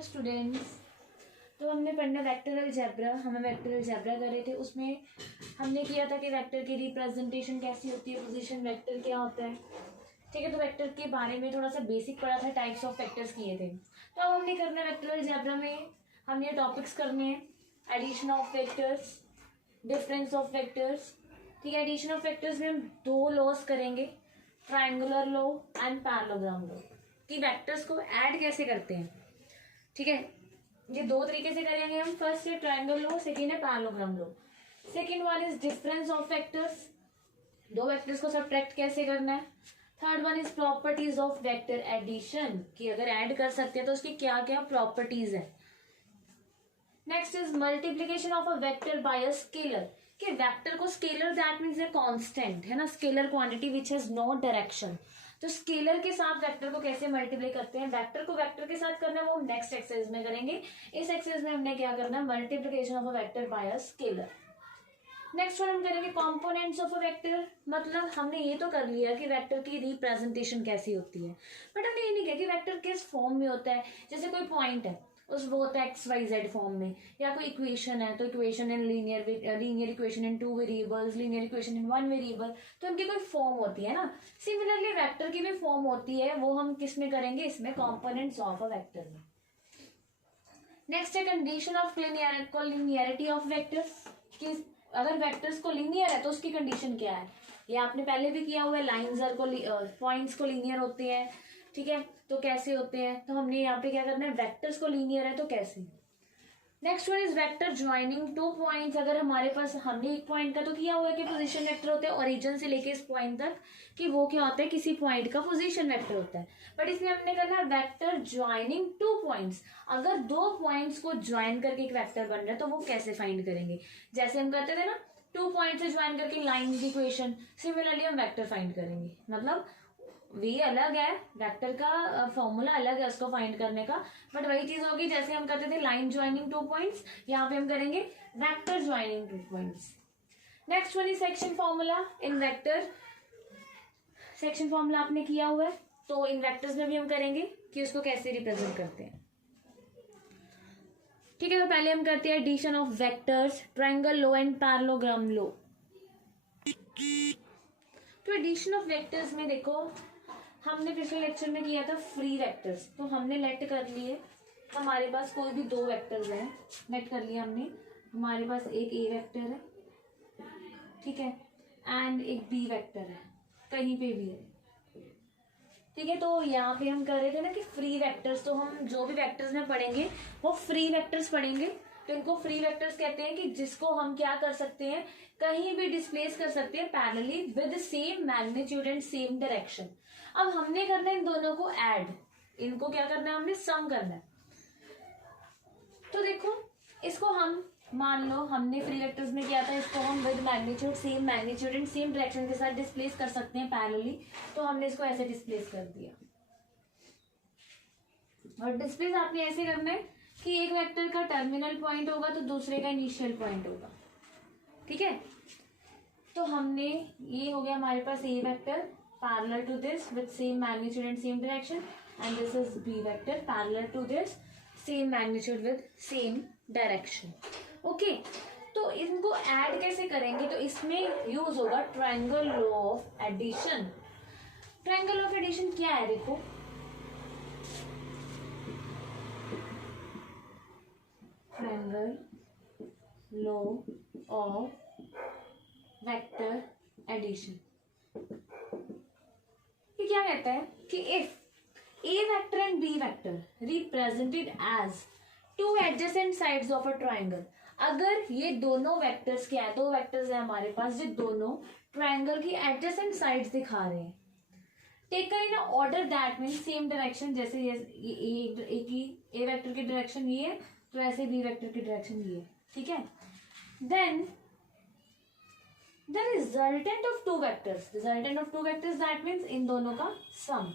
Hello students. तो हमने पढ़ना वेक्टर अलजेब्रा, हमें वेक्टर अलजेब्रा कर रहे थे। उसमें हमने किया था कि वेक्टर की रिप्रेजेंटेशन कैसी होती है, पोजीशन वेक्टर क्या होता है। ठीक है, तो वेक्टर के बारे में थोड़ा सा बेसिक पढ़ा था, टाइप्स ऑफ वेक्टर्स किए थे। तो अब हमने करना वेक्टर अलजेब्रा में हम ये टॉपिक्स करने हैं, addition of vectors, difference of vectors. ठीक है, एडिशन ऑफ वेक्टर्स में हम दो लॉस करेंगे, triangular law and parallelogram law, कि वेक्टर्स को ऐड कैसे करते हैं। ठीक है, ये दो तरीके से करेंगे हम। फर्स्ट है ट्रायंगल लॉ, सेकेंड है parallelogram law. Second one is difference of vectors, दो वेक्टर्स को सब्ट्रैक्ट कैसे करना है। Third one is properties of vector addition, कि अगर ऐड कर सकते हैं तो उसकी क्या क्या प्रॉपर्टीज है। Next is multiplication of a vector by a scalar, कि वेक्टर को scalar that means a constant है ना, scalar quantity which has no direction. तो स्केलर के साथ वेक्टर को कैसे मल्टीप्लाई करते हैं, वेक्टर को वेक्टर के साथ करना है वो हम नेक्स्ट एक्सरसाइज में करेंगे। इस एक्सरसाइज में हमने क्या करना है, multiplication of a vector by a scalar. Next one हम करेंगे कंपोनेंट्स ऑफ अ वेक्टर, मतलब हमने ये तो कर लिया कि वेक्टर की रिप्रेजेंटेशन कैसी होती है, बट हमने ये नहीं किया कि वेक्टर किस फॉर्म में होता है। जैसे कोई पॉइंट है, उस वो होता है एक्स वाई जेड फॉर्म में, या कोई इक्वेशन है तो equation in linear equation in two variables, linear equation in one variable, तो उनकी कोई फॉर्म होती है ना। सिमिलरली वेक्टर की भी फॉर्म होती है, वो हम किस में करेंगे, इसमें कंपोनेंट्स ऑफ अ वेक्टर में। नेक्स्ट है condition of linearity of vectors, कि अगर वेक्टर्स को लीनियर है तो उसकी कंडीशन क्या है। ये आपने पहले भी किया हुआ है, लाइंस को पॉइंट्स को लीनियर होते हैं। ठीक है, तो कैसे होते हैं, तो हमने यहाँ पे क्या करना है, वेक्टर्स को लीनियर है तो कैसे। Next one is vector joining two points, अगर हमारे पास हमने एक पॉइंट का तो किया हुआ है कि पोजीशन वेक्टर होते हैं ओरिजिन से लेके इस पॉइंट तक, कि वो क्या होता है, किसी पॉइंट का पोजीशन वेक्टर होता है। बट इसमें हमने करना है वेक्टर ज्वाइनिंग टू पॉइंट्स, अगर दो पॉइंट्स को ज्वाइन करके एक वेक्टर बन रहा है तो वो कैसे फाइंड करेंगे। जैसे हम करते थे ना, टू पॉइंट से ज्वाइन करके लाइन की इक्वेशन, सिमिलरली हम वेक्टर फाइंड करेंगे। मतलब वे अलग है, वेक्टर का फॉर्मूला अलग है उसको फाइंड करने का, बट वही चीज होगी जैसे हम करते थे लाइन ज्वाइनिंग टू पॉइंट्स, यहाँ पे हम करेंगे vector joining two points. Next one is section formula in vector, section formula आपने किया हुआ है, तो इन वेक्टर्स में भी हम करेंगे कि उसको कैसे रिप्रेजेंट करते हैं। ठीक है, तो पहले हम करते हैं addition of vectors, triangle law and parallelogram law. तो एडिशन ऑफ वेक्टर्स में देखो, हमने पिछले लेक्चर में किया था फ्री वेक्टर्स, तो हमने लेट कर लिए हमारे पास कोई भी दो वेक्टर्स हैं, लेट कर लिया हमने। हमारे पास एक ए वेक्टर है, ठीक है, एंड एक बी वेक्टर है, कहीं पे भी है। ठीक है, तो यहाँ पे हम कर रहे थे ना कि फ्री वेक्टर्स, तो हम जो भी वेक्टर्स में पढ़ेंगे वो फ्री वेक्टर्स पढ़ेंगे। तो इनको फ्री वेक्टर्स कहते हैं, कि जिसको हम क्या कर सकते हैं, कहीं भी डिस्प्लेस कर सकते हैं parallelly with same magnitude and same direction. अब हमने करना है इन दोनों को ऐड, इनको क्या करना है, हमने सम करना है। तो देखो, इसको हम मान लो हमने फ्री वेक्टर्स में किया था, इसको हम with same magnitude and same direction के साथ डिस्प्लेस कर सकते हैं पैरेलली, तो हमने इसको ऐसे डिस्प्लेस कर दिया। और डिस्प्लेस आपने ऐसे करना है कि एक वेक्टर का टर्मिनल पॉइंट होगा तो दूसरे का इनिशियल पॉइंट होगा। ठीक है, तो हमने, ये हो गया हमारे पास A vector parallel to this with same magnitude and same direction, and this is B vector parallel to this same magnitude with same direction. Okay, तो इनको ऐड कैसे करेंगे, तो इसमें यूज होगा triangle law of addition. Triangle of addition क्या है, देखो triangle law of vector addition, ये क्या कहता है कि if A vector and B vector represented as two adjacent sides of a triangle, अगर ये दोनों वेक्टर्स क्या है, दो वेक्टर्स है हमारे पास जो दोनों ट्रायंगल की एडजेसेंट साइड्स दिखा रहे हैं, taken in order that mean same direction, जैसे ए वेक्टर की डायरेक्शन ये है तो ऐसे बी वेक्टर की डायरेक्शन ये है। ठीक है, then the resultant of two vectors that means इन दोनों का सम,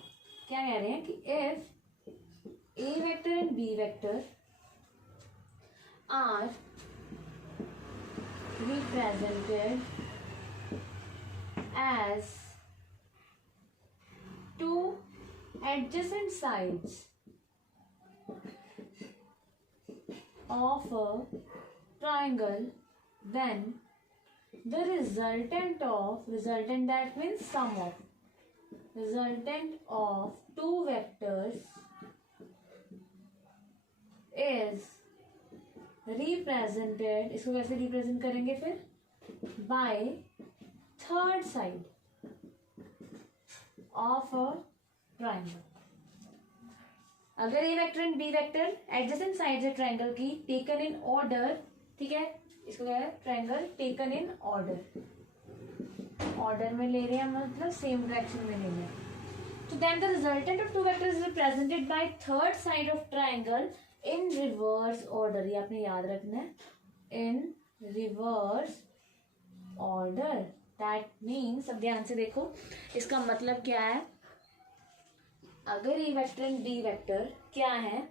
क्या कह रहे हैं कि if A vector and B vector are represented as two adjacent sides of a triangle then the resultant that means sum of resultant of two vectors is represented, इसको कैसे रिप्रेजेंट करेंगे फिर, by third side of a triangle. अगर A vector and B vector adjacent sides है triangle की taken in order, ठीक है, इसको क्या है, triangle taken in order, order में ले रहे हैं मतलब सेम डायरेक्शन में ले रहे हैं, तो then the resultant of two vectors is represented by third side of triangle in reverse order. ये आपने याद रखना है, in reverse order. That means, अब ध्यान से देखो इसका मतलब क्या है, अगर A vector and B vector क्या है,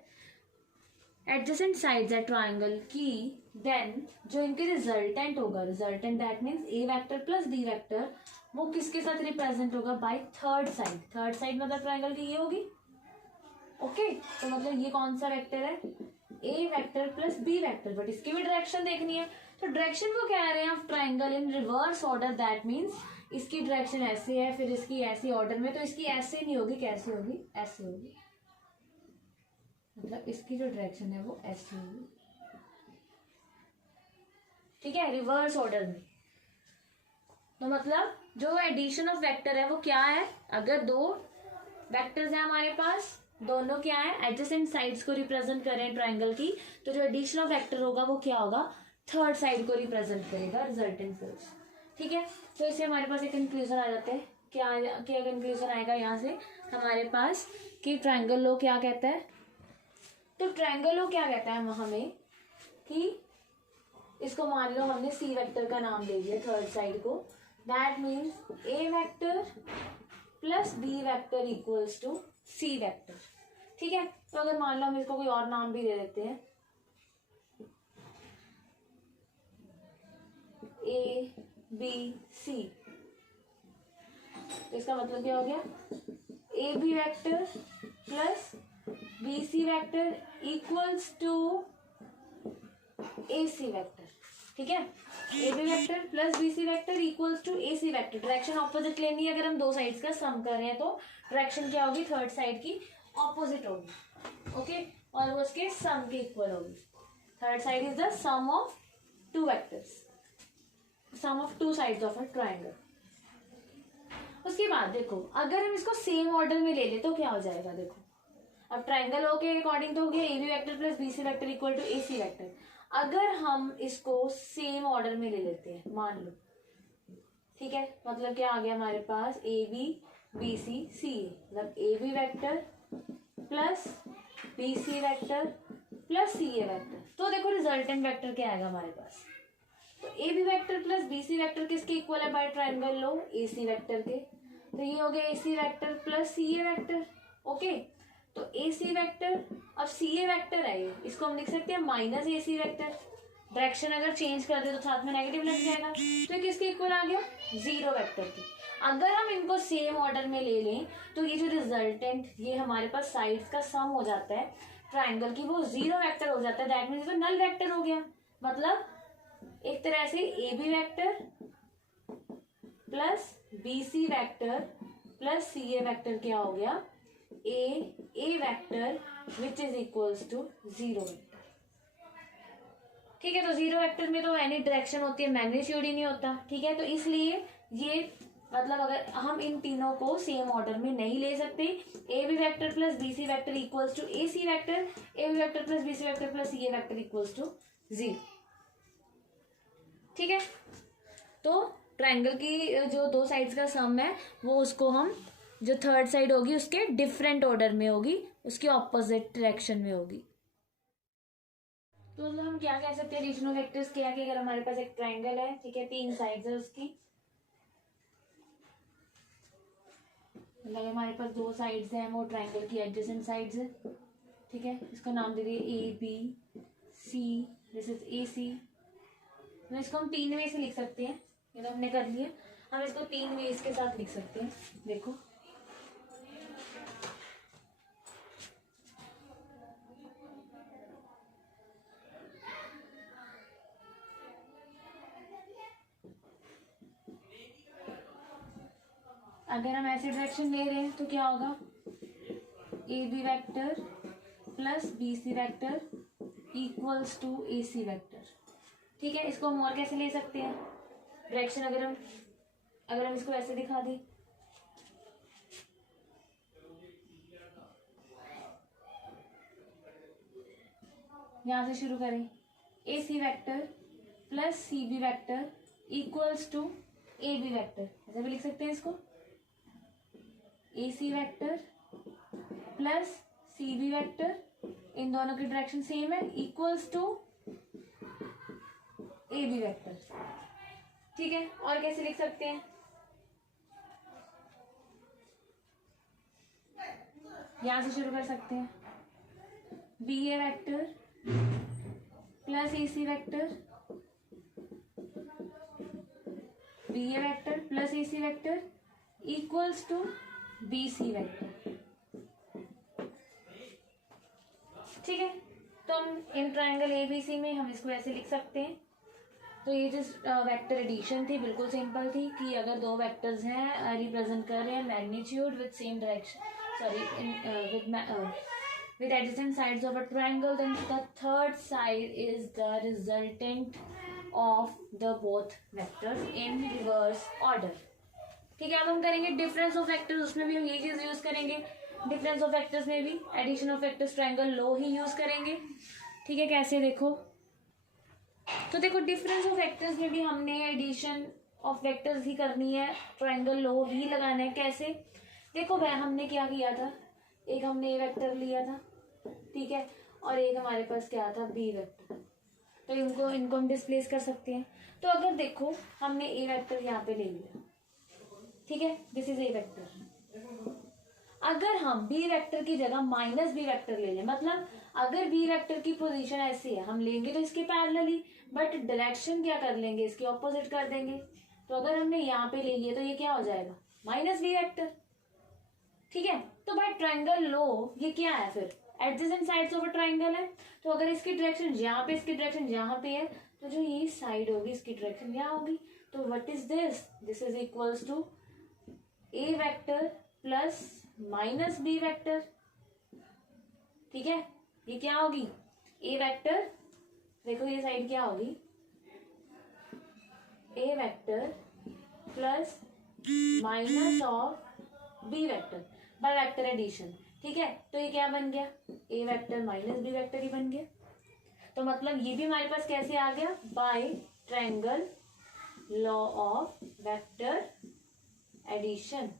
एडजेसेंट साइड्स है ट्रायंगल की, देन जो इनके रिजल्टेंट होगा, resultant that means A vector plus B vector, वो किसके साथ रिप्रेजेंट होगा, bye third side. Third side मतलब ट्रायंगल की ये होगी. ओके तो मतलब ये कौन सा वेक्टर है, A vector plus B vector, but इसकी भी डायरेक्शन देखनी है. तो डायरेक्शन को कह रहे हैं आप triangle in reverse order. That means इसकी डायरेक्शन ऐसे है, फिर इसकी ऐसी ऑर्डर में, तो इसकी ऐसे नहीं होगी, कैसे होगी, ऐसे होगी, मतलब इसकी जो डायरेक्शन है वो ऐसे होगी, ठीक है, रिवर्स ऑर्डर में. तो मतलब जो एडिशन ऑफ वेक्टर है वो क्या है, अगर दो वेक्टर्स हैं हमारे पास, दोनों क्या है, एडजेसेंट साइड्स को रिप्रेजेंट कर रहे हैं ट्रायंगल की, तो जो एडिशन ऑफ वेक्टर होगा वो क्या होगा, थर्ड साइड को रिप्रेजेंट करेगा, रिजल्टेंट फोर्स. ठीक है, तो इससे हमारे पास एक कंक्लूजन आ जाता है. क्या क्या कंक्लूजन आएगा यहाँ से हमारे पास कि ट्रायंगल लो क्या कहता है. तो ट्रायंगल लो क्या कहता है हमें कि इसको मान लो हमने सी वेक्टर का नाम दे दिया थर्ड साइड को. That means A vector plus B vector equals to C vector. ठीक है, तो अगर मान लो हम इसको कोई और नाम भी दे देते हैं, ए बी सी, तो इसका मतलब क्या हो गया, A B vector plus B C vector equals to A C vector. ठीक है, A B vector plus B C vector equals to A C vector. Direction opposite लेनी है, अगर हम दो साइड्स का सम कर रहे हैं तो डायरेक्शन क्या होगी, थर्ड साइड की ऑपोजिट होगी. ओके, और वो उसके सम के इक्वल होगी. Third side is the sum of two vectors, sum of two sides of a triangle. उसके बाद देखो अगर हम इसको सेम ऑर्डर में ले ले तो क्या हो जाएगा. देखो अब ट्रायंगल हो के अकॉर्डिंग तो हो गया A B vector plus B C vector equal to A C vector. अगर हम इसको सेम ऑर्डर में ले लेते हैं मान लो, ठीक है, मतलब क्या आ गया हमारे पास, A B B C C A, मतलब A B vector plus B C vector plus C A vector. तो देखो रिजल्टेंट वेक्टर क्या आएगा हमारे पास, तो A B vector plus B C vector किसके इक्वल है by triangle law, A C vector के. तो ये हो गया A C vector plus C A vector. Okay, तो ए सी वेक्टर, अब सी ए वेक्टर है ये, इसको हम लिख सकते हैं माइनस ए सी वेक्टर. डायरेक्शन अगर चेंज कर दे तो साथ में नेगेटिव लग जाएगा, तो किसके इक्वल आ गया, जीरो वेक्टर की. अगर हम इनको सेम ऑर्डर में ले लें तो ये जो रिजल्टेंट, ये हमारे पास साइड्स का सम हो जाता है ट्रायंगल की, वो जीरो वेक्टर हो जाता है. दैट मीन्स वो नल वेक्टर हो गया. मतलब एक तरह से A B vector plus B C vector plus C A vector क्या हो गया, ए vector which is equals to zero vector. ठीक है, तो जीरो वेक्टर में तो एनी डायरेक्शन होती है, मैग्नीट्यूड ही नहीं होता. ठीक है, तो इसलिए ये मतलब अगर हम इन तीनों को सेम ऑर्डर में नहीं ले सकते, A B vector plus B C vector equals to A C vector, A B vector plus B C vector plus C A vector equals to zero. ठीक है, तो ट्रायंगल की जो दो साइड्स का सम है वो उसको हम, जो थर्ड साइड होगी उसके डिफरेंट ऑर्डर में होगी, उसकी ऑपोजिट डायरेक्शन में होगी. तो हम क्या कह सकते हैं रीजनल वेक्टर्स क्या है कि अगर हमारे पास एक ट्रायंगल है, ठीक है, तीन साइड्स है उसकी, मतलब हमारे पास दो साइड्स हैं, वो ट्रायंगल की एडजेसेंट साइड्स है. ठीक है, इसका नाम दे दिए A B C, this is A C. तो इसको हम तीन वे से लिख सकते हैं, ये तो हमने कर लिया. हम इसको तीन वेज के साथ लिख सकते हैं. देखो अगर हम ऐसे डायरेक्शन ले रहे हैं तो क्या होगा, A B vector plus B C vector equals to A C vector. ठीक है, इसको हम और कैसे ले सकते हैं डायरेक्शन, अगर हम इसको ऐसे दिखा दें, यहां से शुरू करें, A C vector plus C B vector equals to A B vector, ऐसा भी लिख सकते हैं इसको, A C vector plus C B vector, इन दोनों की डायरेक्शन सेम है, equals to A B vector. ठीक है, और कैसे लिख सकते हैं, यहां से शुरू कर सकते हैं, B A vector plus A C vector, B A vector plus A C vector equals to B C vector. ठीक है, तो हम इन ट्रायंगल एबीसी में हम इसको ऐसे लिख सकते हैं। तो ये जस्ट वेक्टर एडिशन थी, बिल्कुल सिंपल थी कि अगर दो वेक्टर्स हैं रिप्रेजेंट कर रहे हैं magnitude with same direction, sorry with adjacent sides of a triangle, then the third side is the resultant of the both vectors in reverse order। ठीक है, अब हम करेंगे डिफरेंस ऑफ वेक्टर्स, उसमें भी हम ये चीज यूज करेंगे, डिफरेंस ऑफ वेक्टर्स में भी addition of vectors triangle law ही यूज करेंगे। ठीक है, कैसे देखो, तो देखो डिफरेंस ऑफ वेक्टर्स में भी हमने एडिशन ऑफ वेक्टर्स ही करनी है, ट्रायंगल लॉ ही लगाना है। कैसे देखो, वह हमने क्या किया था, एक हमने ए वेक्टर लिया था, ठीक है, और एक हमारे पास क्या था, बी वेक्टर, तो इनको हम डिस्प्लेस कर सकते हैं। तो अगर देखो हमने ए वेक्टर यहाँ पे ले लिया, ठीक है, दिस इज ए वेक्टर, अगर हम बी वेक्टर की जगह माइनस बी वेक्टर ले लें, मतलब अगर बी वेक्टर की पोजीशन ऐसी है, हम लेंगे तो इसके पैरेलली, बट डायरेक्शन क्या कर लेंगे, इसके ऑपोजिट कर देंगे। तो अगर हमने यहाँ पे ले लिया तो ये क्या हो जाएगा, माइनस बी वेक्टर। ठीक है, तो बाय ट्रायंगल लॉ ये क्या है, फिर adjacent sides of a triangle है, तो अगर इसकी डायरेक्शन यहाँ पे, इसकी डायरेक्शन यहाँ पे है, तो जो ये साइड होगी इसकी डायरेक्शन यहाँ होगी। तो what is this, this is equals to A vector plus minus B vector. ठीक है, ये क्या होगी, ए वेक्टर, देखो ये साइड क्या होगी, A vector plus minus of B vector by vector addition. ठीक है, तो ये क्या बन गया, ए वेक्टर माइनस बी वेक्टर ही बन गया। तो मतलब ये भी हमारे पास कैसे आ गया, by triangle law of vector addition.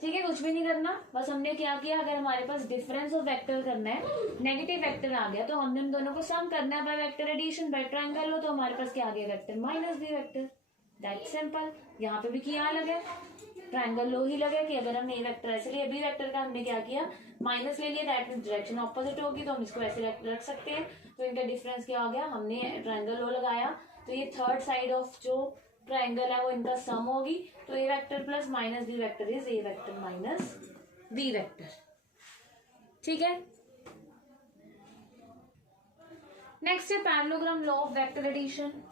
ठीक है, कुछ भी नहीं करना, बस हमने क्या किया, अगर हमारे पास डिफरेंस ऑफ वेक्टर करना है, नेगेटिव वेक्टर आ गया तो हमने उन दोनों को सम करना है by vector addition, by triangle law, तो हमारे पास क्या आ गया, vector minus B vector. That's simple. यहाँ पे भी क्या लगे, ट्रायंगल लो ही लगे कि अगर हमने ए वेक्टर ऐसे लिया, बी वेक्टर का हमने क्या किया, माइनस ले लिया, दैट मींस डायरेक्शन ऑपोजिट होगी, तो हम इसको ऐसे रख सकते हैं। तो इनका डिफरेंस क्या हो गया, हमने ट्रायंगल लो लगाया, तो ये थर्ड साइड ऑफ जो ट्रायंगल है वो इनका सम होगी। तो A vector plus minus B vector is A vector minus B vector. ठीक है, नेक्स्ट है parallelogram law of vector addition.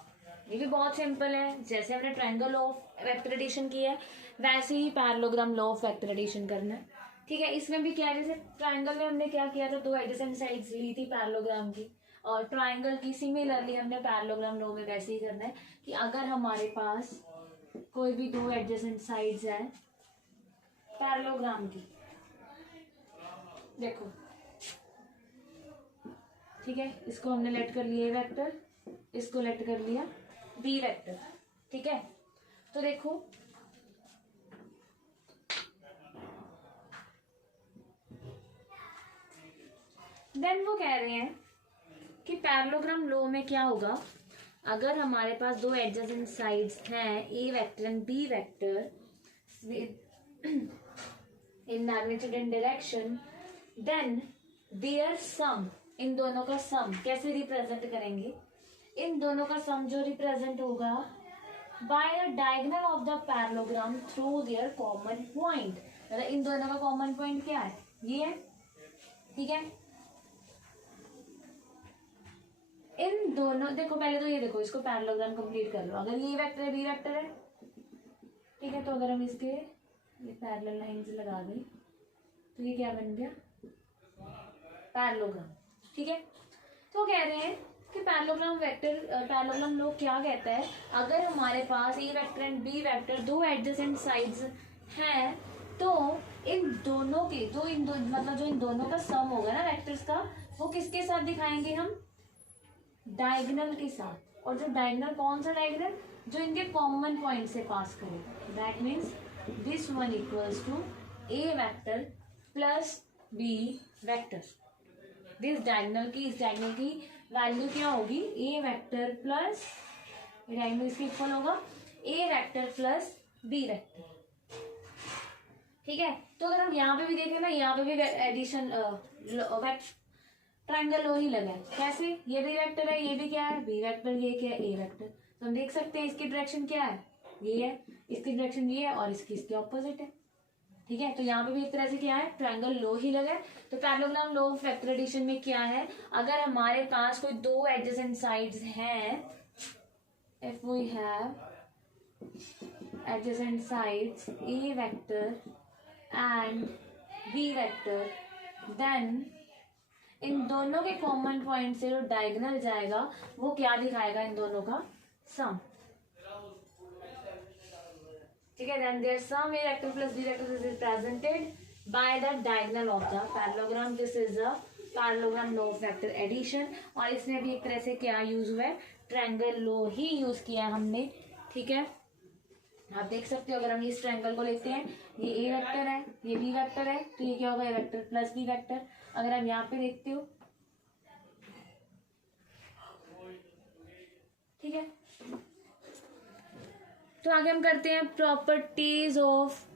ये भी बहुत सिंपल है, जैसे हमने triangle law of vector addition किया है वैसे ही parallelogram law of vector addition करना है। ठीक है, इसमें भी क्या है, जैसे ट्रायंगल में हमने क्या किया था, दो एडजेसेंट साइड्स ली थी पैरेललोग्राम की, और ट्रायंगल की सिमिलरली हमने पैरेललोग्राम लॉ में वैसे ही करना है कि अगर हमारे पास कोई भी दो एडजेसेंट साइड्स हैं पैरेललोग्राम की, देखो, ठीक है, इसको हमने लेट कर लिया ए वेक्टर, इसको लेट कर लिया बी वेक्टर। ठीक है, तो देखो देन वो कह रहे हैं कि पैरेललोग्राम लॉ में क्या होगा, अगर हमारे पास दो एडजेसेंट साइड्स हैं A vector and B vector in magnitude and direction, then their sum, इन दोनों का सम कैसे रिप्रेजेंट करेंगे, इन दोनों का सम जो रिप्रेजेंट होगा by a diagonal of the parallelogram through their common point. मतलब इन दोनों का कॉमन पॉइंट क्या है, ये है। ठीक है, इन दोनों, देखो पहले तो ये देखो, इसको पैरेललोग्राम कंप्लीट कर लो। अगर ये वेक्टर है, बी वेक्टर है, ठीक है, तो अगर हम इसके ये पैरेलल लाइंस लगा दें तो ये क्या बन गया, पैरेललोग्राम। ठीक है, तो कह रहे हैं कि पैरेललोग्राम लॉ क्या कहता है, अगर हमारे पास A vector and B vector दो एडजेसेंट साइड्स हैं तो इन दोनों के मतलब जो इन दोनों का सम होगा ना वेक्टर्स का, वो किसके साथ दिखाएंगे हम, डायगोनल के साथ। और जो डायगोनल, कौन सा डायगोनल, जो इनके कॉमन पॉइंट से पास करे। That means this one equals to A vector plus B vector. This diagonal की, इस डायगोनल की वैल्यू क्या होगी, ए वेक्टर प्लस, डायगोनल इसके इक्वल होगा A vector plus B vector. ठीक है, तो अगर हम यहाँ पे भी देखें ना, यहाँ पे भी एडिशन ट्रायंगल लो ही लगा है। कैसे, ये भी वेक्टर है, ये भी क्या है, बी वेक्टर, ये क्या है, ए वेक्टर। तो हम देख सकते हैं इसकी डायरेक्शन क्या है, ये है, इसकी डायरेक्शन ये है, और इसके ऑपोजिट है। ठीक है, तो यहाँ पे भी एक तरह से क्या है, ट्रायंगल लो ही लगा है। तो parallelogram law of vector addition में क्या है, अगर हमारे पास कोई दो एडजेसेंट साइड्स हैं, if we have adjacent sides A vector and B vector, then इन दोनों के कॉमन पॉइंट से जो डायगोनल जाएगा वो क्या दिखाएगा, इन दोनों का सम। ठीक है, then their sum A vector plus B vector is presented by the diagonal of the parallelogram. This is the parallelogram law of vector addition. और इसमें भी एक तरह से क्या यूज हुआ है, ट्रायंगल लॉ ही यूज किया हमने। ठीक है, आप देख सकते हो, अगर हम इस ट्रायंगल को लेते हैं, ये ए वेक्टर है, ये बी वेक्टर है, तो ये क्या होगा, A vector plus B vector. अगर हम यहाँ पे देखते हो, ठीक है, तो आगे हम करते हैं properties of,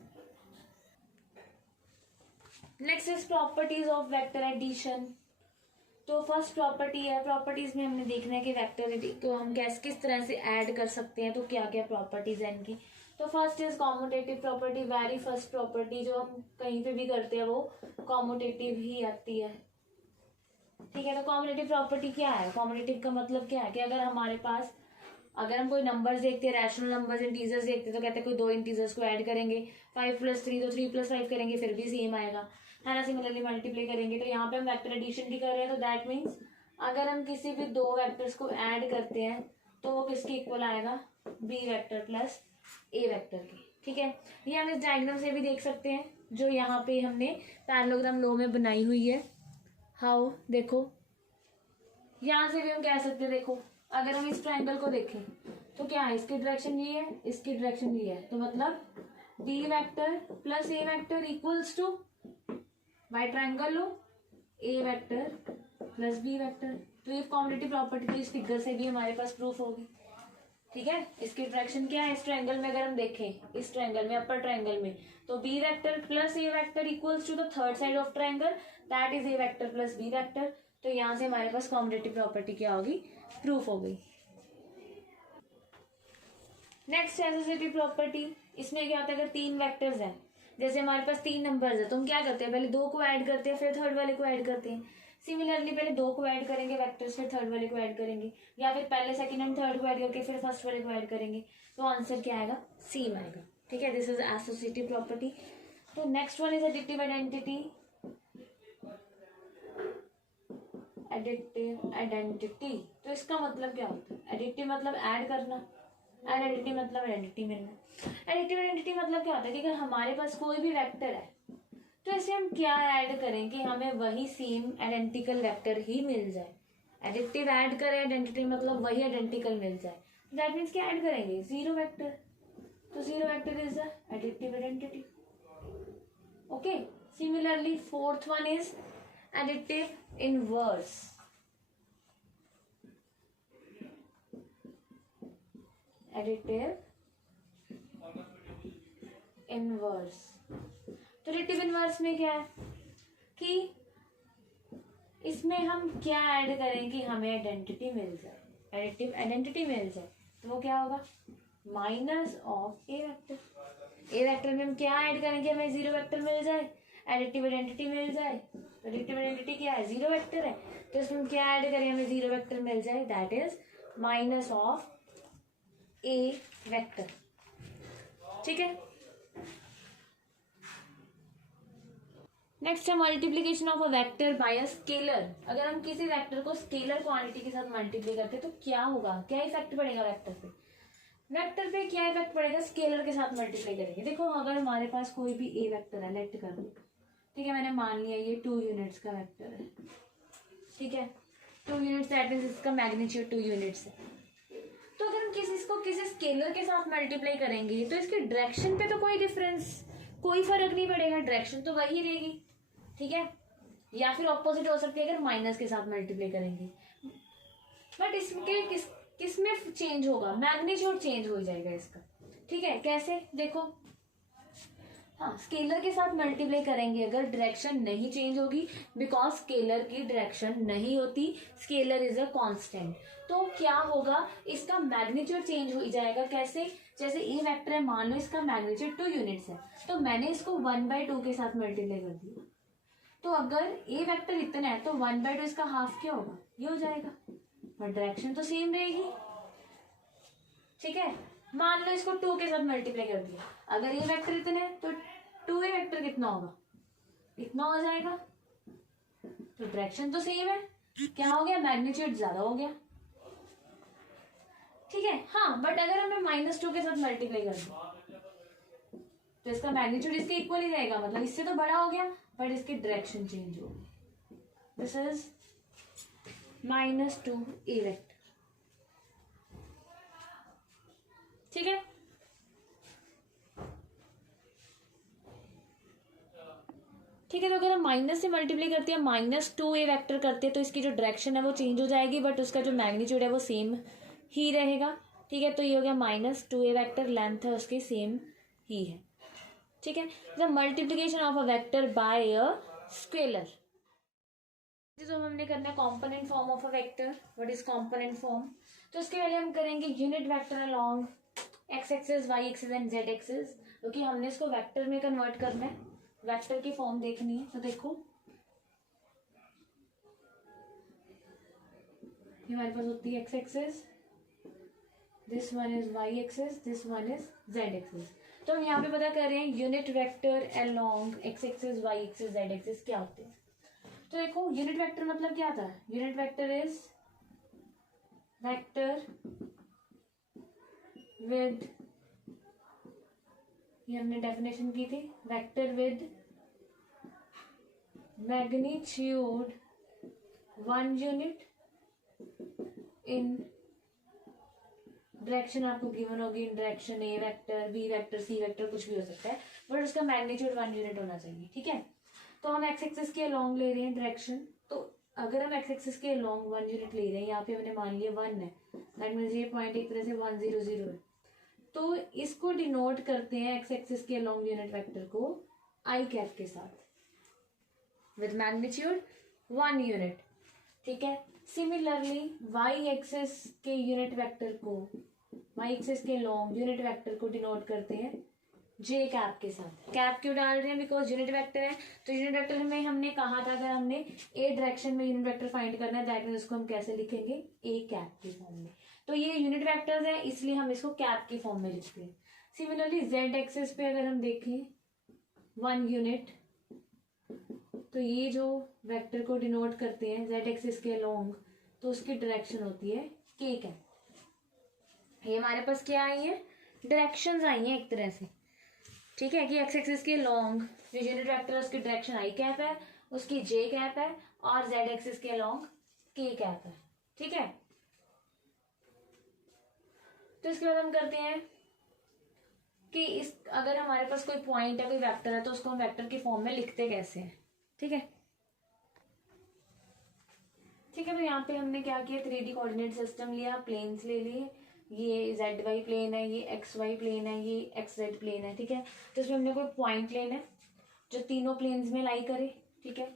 next is properties of vector addition. तो फर्स्ट प्रॉपर्टी है, प्रॉपर्टीज में हमने देखना है कि वेक्टर को हम किस तरह से ऐड कर सकते हैं, तो क्या क्या प्रॉपर्टीज है इनकी। तो first is commutative property, very first property जो हम कहीं पे भी करते हैं वो कॉम्यूटेटिव ही आती है। ठीक है, तो कॉम्यूटेटिव प्रॉपर्टी क्या है, कॉम्यूटेटिव का मतलब क्या है कि अगर हमारे पास, अगर हम कोई नंबर्स देखते हैं, रैशनल नंबर्स, इंटीजर्स देखते हैं, तो कहते हैं कोई दो इंटीजर्स को ऐड करेंगे, 5 + 3 तो 3 + 5 करेंगे फिर भी सेम आएगा, है ना। सिमिलरली मल्टीप्लाई करेंगे, तो यहाँ पे हम वेक्टर एडिशन की कर रहे हैं, तो दैट मीन्स अगर हम किसी भी दो वेक्टर्स को ऐड करते हैं तो वो किसके इक्वल आएगा, B vector plus A vector की। ठीक है, ये हम इस डायग्राम से भी देख सकते हैं जो यहाँ पे हमने पैरेललोग्राम लॉ में बनाई हुई है। हाउ, देखो यहाँ से भी हम कह सकते हैं, देखो अगर हम इस ट्रायंगल को देखें तो क्या है, इसकी डायरेक्शन ये है, इसकी डायरेक्शन ये है, तो मतलब B vector plus A vector equals to, by triangle law, A vector plus B vector. तो ये कॉम्यूटेटिव प्रॉपर्टी तो इस फिगर से भी हमारे पास प्रूफ होगी। ठीक है, इसकी डायरेक्शन क्या है, इस ट्रायंगल में अगर हम देखें, इस ट्रायंगल में, अपर ट्रायंगल में, तो B vector plus A vector equals to the third side of triangle, that is A vector plus B vector. तो यहाँ से हमारे पास कॉम्यूटेटिव प्रॉपर्टी क्या होगी, प्रूफ हो गई। नेक्स्ट एसोसिएटिव प्रॉपर्टी, इसमें क्या होता है, अगर तीन वेक्टर्स हैं, जैसे हमारे पास 3 नंबर्स है, तो हम क्या करते हैं, पहले 2 को ऐड करते हैं, फिर थर्ड वाले को ऐड करते हैं। सिमिलरली पहले 2 को ऐड करेंगे वेक्टर्स, फिर थर्ड वाले को ऐड करेंगे, या फिर पहले सेकंड एंड थर्ड को ऐड करके फिर फर्स्ट वाले को ऐड करेंगे, तो आंसर क्या आएगा, सेम आएगा। ठीक है, दिस इज एसोसिएटिव प्रॉपर्टी। तो next one is additive identity. Additive identity, तो इसका मतलब क्या होता है, एडिटिव मतलब ऐड करना, आइडेंटिटी मतलब आइडेंटिटी मिलना। एडिटिव आइडेंटिटी मतलब क्या होता है कि अगर हमारे पास कोई भी वेक्टर है तो इसे हम क्या ऐड करें कि हमें वही सेम आइडेंटिकल वेक्टर ही मिल जाए। एडिटिव ऐड करें, आइडेंटिटी मतलब वही आइडेंटिकल मिल जाए, दैट मीन्स क्या ऐड करेंगे, 0 वेक्टर। तो 0 vector is the additive identity. Okay, similarly fourth one is additive inverse. Additive inverse, तो एडिटिव इनवर्स में क्या है कि इसमें हम क्या ऐड करें कि हमें आइडेंटिटी मिल जाए, एडिटिव आइडेंटिटी मिल जाए, तो वो क्या होगा, minus of A vector. A vector में हम क्या ऐड करेंगे, हमें 0 वेक्टर मिल जाए, एडिटिव आइडेंटिटी मिल जाए, प्रेडिक्टेबिलिटी क्या है, जीरो वेक्टर है, तो इसमें क्या ऐड करें हमें जीरो वेक्टर मिल जाए, that is minus of A vector. ठीक है, नेक्स्ट है multiplication of a vector by a scalar. अगर हम किसी वेक्टर को स्केलर क्वांटिटी के साथ मल्टीप्लाई करते हैं तो क्या होगा, क्या इफेक्ट पड़ेगा वेक्टर पे, वेक्टर पे क्या इफेक्ट पड़ेगा स्केलर के साथ मल्टीप्लाई करेंगे। देखो अगर हमारे पास कोई भी ए वेक्टर है, लेट कर दो, ठीक है, मैंने मान लिया ये 2 यूनिट्स का वेक्टर है, ठीक है, 2 यूनिट्स दैट मींस इसका मैग्नीट्यूड 2 यूनिट्स है। तो अगर हम किसी स्केलर के साथ मल्टीप्लाई करेंगे तो इसके डायरेक्शन पे तो कोई डिफरेंस, कोई फर्क नहीं पड़ेगा, डायरेक्शन तो वही रहेगी, ठीक है, या फिर ऑपोजिट हो सकती है अगर माइनस के साथ मल्टीप्लाई करेंगे, बट इसके किस में चेंज होगा, मैग्नीट्यूड चेंज हो जाएगा इसका। ठीक है, कैसे देखो, हाँ स्केलर के साथ मल्टीप्लाई करेंगे अगर डायरेक्शन नहीं चेंज होगी, बिकॉज स्केलर की डायरेक्शन नहीं होती, स्केलर इज अ कांस्टेंट, तो क्या होगा इसका मैग्नीट्यूड चेंज हो जाएगा। कैसे, जैसे ए वेक्टर है, मान लो इसका मैग्नीट्यूड 2 यूनिट्स है, तो मैंने इसको 1/2 के साथ मल्टीप्लाई कर दिया, तो अगर ए वेक्टर इतना है तो 1/2 इसका हाफ क्या होगा, ये हो जाएगा, बट डायरेक्शन तो सेम रहेगी। ठीक है, मान लो इसको 2 के साथ मल्टीप्लाई कर दिया, अगर ए वेक्टर इतना है तो 2a वेक्टर कितना होगा, इतना हो जाएगा, तो डायरेक्शन तो सेम है, क्या हो गया, मैग्नीट्यूड ज्यादा हो गया। ठीक है, हाँ बट अगर हमें -2 के साथ मल्टीप्लाई कर दिया तो इसका मैग्नीट्यूड इसके इक्वल ही रहेगा, मतलब इससे तो बड़ा हो गया बट इसकी डायरेक्शन चेंज हो गई। This is -2a vector. ठीक है, ठीक है, तो अगर हम माइनस से मल्टीप्लाई करते हैं, -2a वेक्टर करते हैं तो इसकी जो डायरेक्शन है वो चेंज हो जाएगी, बट उसका जो मैग्नीट्यूड है वो सेम ही रहेगा। ठीक है, तो ये हो गया -2a वेक्टर, लेंथ है उसकी सेम ही है। ठीक है, the multiplication of a vector by a scalar, जो हमने करना है component form of a vector. What is component form, तो इसके पहले हम करेंगे unit vector along X axis, Y axis and Z axis, क्योंकि हमने इसको वेक्टर में कन्वर्ट करना है, वेक्टर की फॉर्म देखनी है। तो देखो ये हमारे पास होती है X axis, this one is Y axis, this one is Z axis. तो हम यहाँ पे पता कर रहे हैं unit vector along X axis, Y axis, Z axis क्या होते हैं। तो देखो यूनिट वेक्टर मतलब क्या था, unit vector is vector with, ये हमने डेफिनेशन की थी, vector with magnitude 1 unit in direction, आपको गिवन होगी in direction A vector, B vector, C vector, कुछ भी हो सकता है, बट उसका मैग्नीट्यूड 1 यूनिट होना चाहिए। ठीक है, तो हम एक्स एक्सिस के अलोंग ले रहे हैं डायरेक्शन, तो अगर हम एक्स एक्सिस के अलोंग 1 यूनिट ले रहे हैं, यहाँ पे हमने मान लिया 1 है, दैट मीन्स ये पॉइंट एक तरह से 1 0 0 है, तो इसको डिनोट करते हैं एक्स एक्सिस के अलोंग यूनिट वेक्टर को आई कैप के साथ विद मैग्नीट्यूड 1 यूनिट। ठीक है, सिमिलरली वाई एक्सिस के यूनिट वेक्टर को, वाई एक्सिस के लॉन्ग यूनिट वेक्टर को डिनोट करते हैं जे कैप के साथ। कैप क्यों डाल रहे हैं, बिकॉज यूनिट वेक्टर है, तो यूनिट वेक्टर में हमने कहा था अगर हमने ए डायरेक्शन में यूनिट वेक्टर फाइंड करना है, दैट मीन उसको हम कैसे लिखेंगे, ए कैप के फॉर्म में। तो ये यूनिट वेक्टर्स है इसलिए हम इसको कैप के फॉर्म में लिखते हैं। सिमिलरली जेड एक्सिस पे अगर हम देखें 1 यूनिट, तो ये जो वेक्टर को डिनोट करते हैं जेड एक्सिस के लॉन्ग, तो उसकी डायरेक्शन होती है के कैप। ये हमारे पास क्या आई है, डायरेक्शंस आई हैं एक तरह से। ठीक है, कि एक्स एक्सिस के लॉन्ग जो यूनिट वेक्टर है उसकी डायरेक्शन आई कैप है, उसकी जे कैप है, और जेड एक्सिस के लॉन्ग के कैप है। ठीक है, तो इसके बाद हम करते हैं कि इस अगर हमारे पास कोई पॉइंट है, कोई वेक्टर है, तो उसको हम वेक्टर की फॉर्म में लिखते कैसे हैं। ठीक है, ठीक है, तो यहाँ पे हमने क्या किया, 3D कोऑर्डिनेट सिस्टम लिया, प्लेन्स ले लिए, ये जेड वाई प्लेन है, ये एक्स वाई प्लेन है, ये एक्स जेड प्लेन है। ठीक है, तो इसमें हमने कोई पॉइंट लेना है जो तीनों प्लेन्स में लाई करे। ठीक है,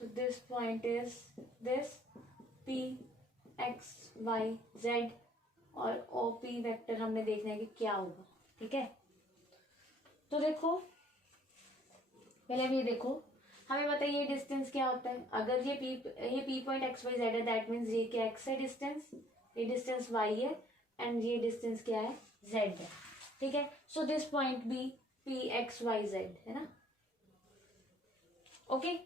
तो this point is this P X Y Z, और ओ पी वेक्टर हमने देखना है कि क्या होगा। ठीक है, तो देखो पहले अब ये देखो, हमें बताइए ये डिस्टेंस क्या होता है। अगर ये P point X Y Z है, दैट मीन्स ये क्या एक्स है डिस्टेंस, ये डिस्टेंस वाई है, एंड ये डिस्टेंस क्या है जेड है। ठीक है, so this point be P X Y Z है ना। ओके,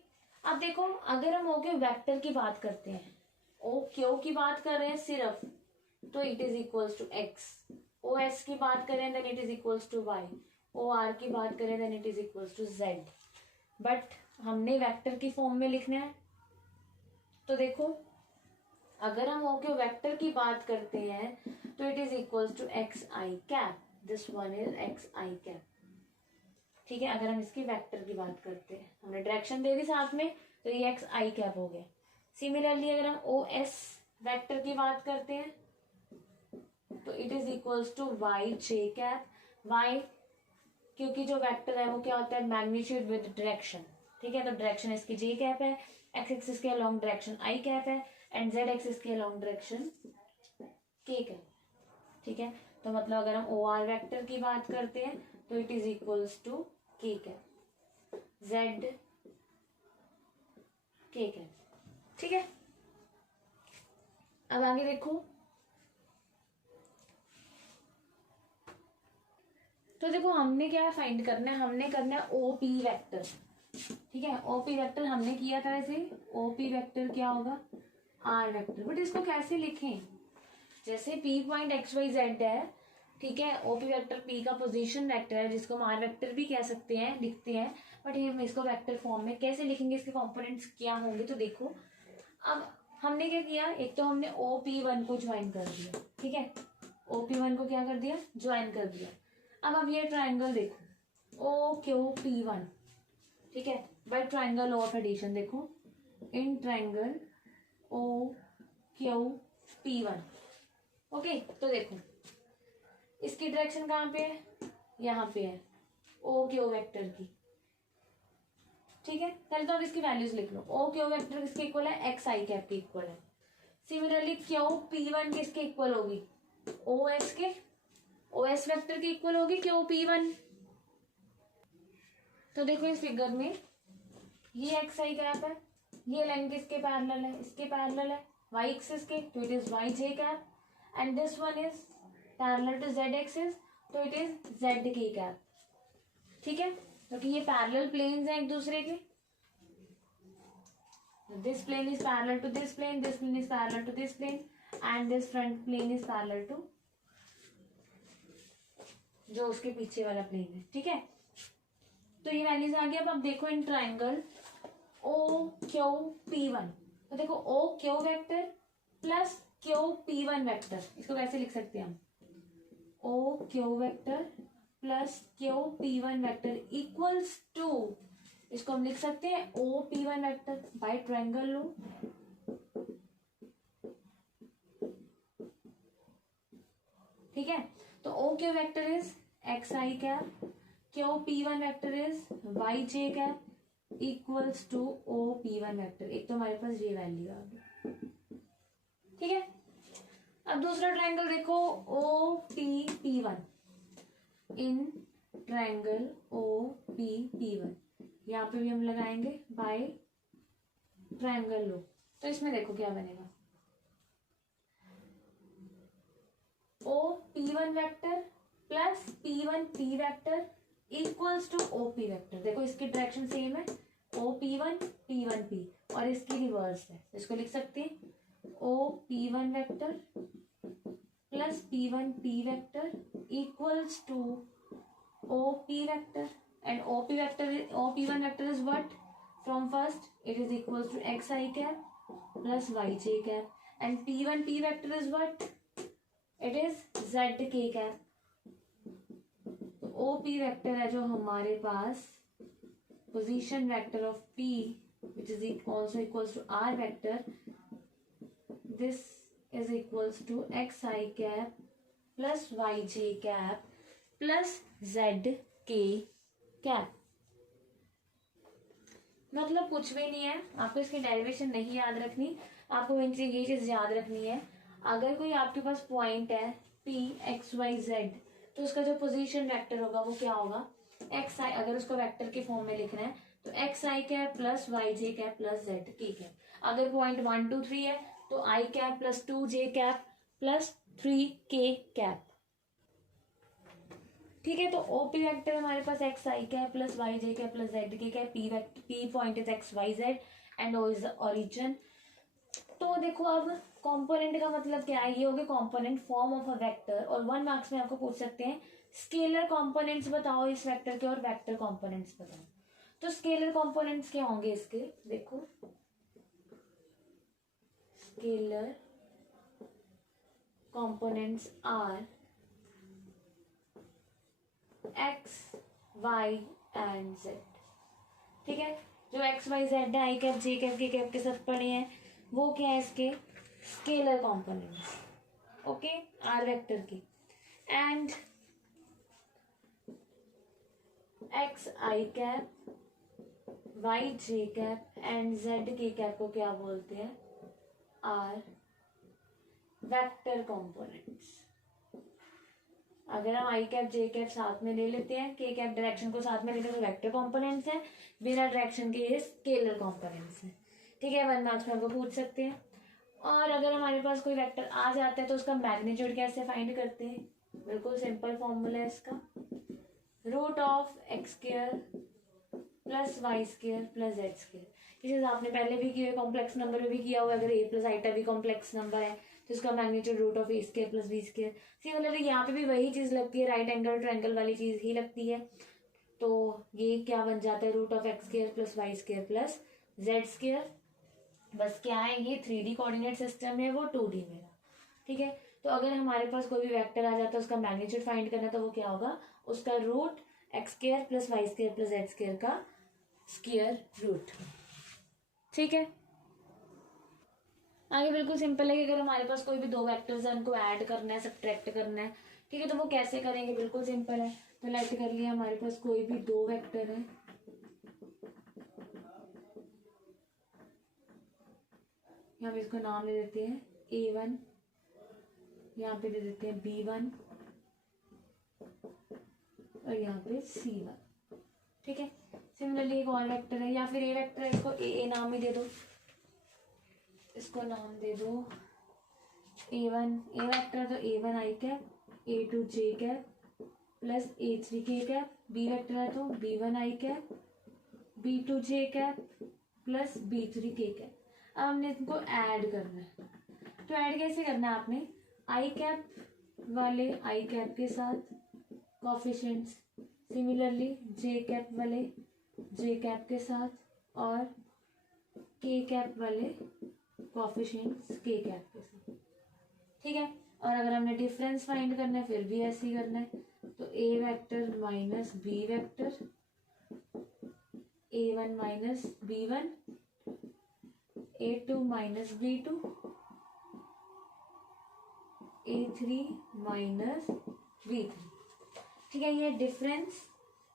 अब देखो अगर हम ओ के वेक्टर की बात करते हैं, ओ क्यू की बात कर रहे हैं सिर्फ, तो it is equals to X. O S की बात करें then it is equals to Y. O R की बात करें then it is equals to Z. But हमने वेक्टर की फॉर्म में लिखना है। तो देखो अगर हम ओ के वेक्टर की बात करते हैं तो it is equals to X I cap, this one is X I cap. ठीक है, अगर हम इसकी वेक्टर की बात करते हैं, हमने डायरेक्शन दे दी साथ में, तो ये एक्स आई कैप हो गया। सिमिलरली अगर हम ओ एस वेक्टर की बात करते हैं तो it is equals to Y J cap. Why क्योंकि जो वेक्टर है वो क्या होता है मैग्नीट्यूड विद डायरेक्शन। ठीक है, तो डायरेक्शन इसकी जे कैप है, एक्स एक्सिस के अलॉन्ग डायरेक्शन आई कैप है, एंड जेड एक्सिस के अलॉन्ग डायरेक्शन के कैप। ठीक है, तो मतलब अगर हम ओ आर वेक्टर की बात करते हैं तो it is equals to K cap Z K cap. ठीक है, अब आगे देखो, तो देखो हमने क्या फाइंड करना है, हमने करना है ओ पी वैक्टर। ठीक है, ओ पी वैक्टर हमने किया था वैसे, ओ पी वैक्टर क्या होगा आर वैक्टर। बट इसको कैसे लिखें, जैसे P point X Y Z है, ठीक है, ओ पी वैक्टर पी का पोजीशन वेक्टर है जिसको हम आर वैक्टर भी कह सकते हैं, लिखते हैं। बट हम इसको वेक्टर फॉर्म में कैसे लिखेंगे, इसके कंपोनेंट्स क्या होंगे। तो देखो अब हमने क्या किया, एक तो हमने ओ पी वन को ज्वाइन कर दिया। ठीक है, ओ पी वन को क्या कर दिया ज्वाइन कर दिया। अब ये ट्राइंगल देखो ओ क्यू पी वन, ठीक है, बाय ट्राइंगल ऑफ एडिशन देखो in triangle O Q P one. Okay, तो देखो इसकी डायरेक्शन कहाँ पे है, यहाँ पे है ओ क्यू वेक्टर की। ठीक है, पहले तो आप इसकी वैल्यूज लिख लो। ओ क्यू वेक्टर किसके इक्वल है एक्स आई कैप के इक्वल है। सिमिलरली क्यू पी वन किसके इक्वल होगी ओ एस के, ओ एस वेक्टर की इक्वल होगी क्यू पी वन। तो देखो इस फिगर में ये एक्स आई कैप है, ये लाइन किसके पैरेलल है इसके पैरेलल है वाई एक्सिस के, तो it is Y J cap, and this one is parallel to Z axis, तो it is Z K cap. ठीक है, क्योंकि ये पैरेलल प्लेन्स हैं एक दूसरे के। This plane is parallel to this plane, this plane is parallel to this plane, and this front plane is parallel to जो उसके पीछे वाला प्लेन है। ठीक है, तो ये वैल्यूज आ गया। अब आप देखो in triangle O Q P one, तो देखो O Q vector plus Q P one vector, इसको कैसे लिख सकते हैं हम, O Q vector plus Q P one vector equals to, इसको हम लिख सकते हैं O P one vector by triangle law. ठीक है, तो O Q vector is X I cap, Q P one vector is Y J cap equals to O P one vector. एक तो हमारे पास ये वैल्यू आ गई। ठीक है, अब दूसरा ट्राइंगल देखो O P P one in triangle O P P one, यहाँ पे भी हम लगाएंगे बाय ट्राइंगल लो। तो इसमें देखो क्या बनेगा, O P one vector plus P one P vector equals to O P vector. देखो इसकी डायरेक्शन सेम है ओ पी वन पी, और इसकी रिवर्स है, इसको लिख सकते हैं O P one vector plus P one P vector equals to O P vector, and O P one vector is what from first it is equals to X I cap plus Y J cap, and P one P vector is what it is Z K cap. O P vector है जो हमारे पास position vector of P which is also equals to R vector, this is equals to X I cap plus Y J cap plus Z K cap. मतलब कुछ भी नहीं है, आपको इसकी डेरिवेशन नहीं याद रखनी, आपको ये चीज याद रखनी है। अगर कोई आपके पास पॉइंट है पी एक्स वाई जेड, तो उसका जो पोजीशन वेक्टर होगा वो क्या होगा एक्स आई, अगर उसको वेक्टर के फॉर्म में लिखना है तो X I cap plus Y J cap plus Z K cap. अगर पॉइंट 1 2 3 है तो I cap plus 2 J cap plus 3 K cap. ठीक है, तो ओपी वेक्टर हमारे पास X I cap plus Y J cap plus Z K cap, P point is X Y Z and O is origin. तो देखो अब component का मतलब क्या है, ये हो गए component form of a vector. और 1 मार्क्स में आपको पूछ सकते हैं स्केलर कंपोनेंट्स बताओ इस वेक्टर के और वेक्टर कंपोनेंट्स बताओ। तो स्केलर कंपोनेंट्स क्या होंगे इसके, देखो scalar components are X Y and Z. ठीक है, जो एक्स वाई जेड है, I cap J cap K cap के साथ पढ़े हैं, वो क्या है इसके scalar components. Okay, R vector की। And X I cap Y J cap and Z K cap को क्या बोलते हैं, आर वेक्टर कंपोनेंट्स। अगर हम आई कैप जे कैप साथ में ले लेते हैं, के कैप डायरेक्शन को साथ में लेते हैं तो वेक्टर कंपोनेंट्स हैं, बिना डायरेक्शन के ये स्केलर कंपोनेंट्स हैं। ठीक है, 1 मार्क्स में आपको पूछ सकते हैं। और अगर हमारे पास कोई वेक्टर आ जाता है तो उसका मैग्नीट्यूड कैसे फाइंड करते हैं, बिल्कुल सिंपल फॉर्मूला है इसका, root of X square plus Y square plus Z square. ये चीज आपने पहले भी की हुई, कॉम्प्लेक्स नंबर में भी किया हुआ। अगर ए प्लस आईटा भी कॉम्प्लेक्स नंबर है तो इसका magnitude root of A square plus B square. Similarly यहाँ पे भी वही चीज लगती है, राइट एंगल ट्रायंगल वाली चीज ही लगती है। तो ये क्या बन जाता है, root of X square plus Y square plus Z square. बस क्या है, ये 3D कोऑर्डिनेट सिस्टम है, वो 2D में। ठीक है, तो अगर हमारे पास कोई भी वेक्टर आ जाता है उसका मैग्नीट्यूड फाइंड करना, तो वो क्या होगा, उसका root X square plus Y square plus Z square का स्क्वायर रूट। ठीक है, आगे बिल्कुल सिंपल है कि अगर हमारे पास कोई भी दो वेक्टर्स है उनको ऐड करना है, सब्ट्रैक्ट करना है। ठीक है, तो वो कैसे करेंगे, बिल्कुल सिंपल है। तो लेट कर लिया हमारे पास कोई भी दो वेक्टर है, हम इसको नाम दे देते हैं A1, यहाँ पे दे देते हैं B1 और यहाँ पे C1। ठीक है, सिमिलरली एक और वेक्टर है, या फिर ए वेक्टर है, इसको ए नाम ही दे दो, इसको नाम दे दो A1। ए वेक्टर तो A1 आई कैप, A2 जे कैप प्लस A3 के कैप। बी वेक्टर है तो B1 I cap, B2 J cap plus B3 के कैप। अब हमने इनको ऐड करना है, तो ऐड कैसे करना है, आपने आई कैप वाले आई कैप के साथ कोफिशिएंट्स, सिमिलरली जे कैप वाले जे कैप के साथ, और के कैप वाले कोफिशिएंट्स के कैप के साथ। ठीक है, और अगर हमने डिफरेंस फाइंड करना है फिर भी ऐसे ही करना है। तो A vector minus B vector, A1 minus B1, A2 minus B2, A3 minus B3। ठीक है, ये डिफरेंस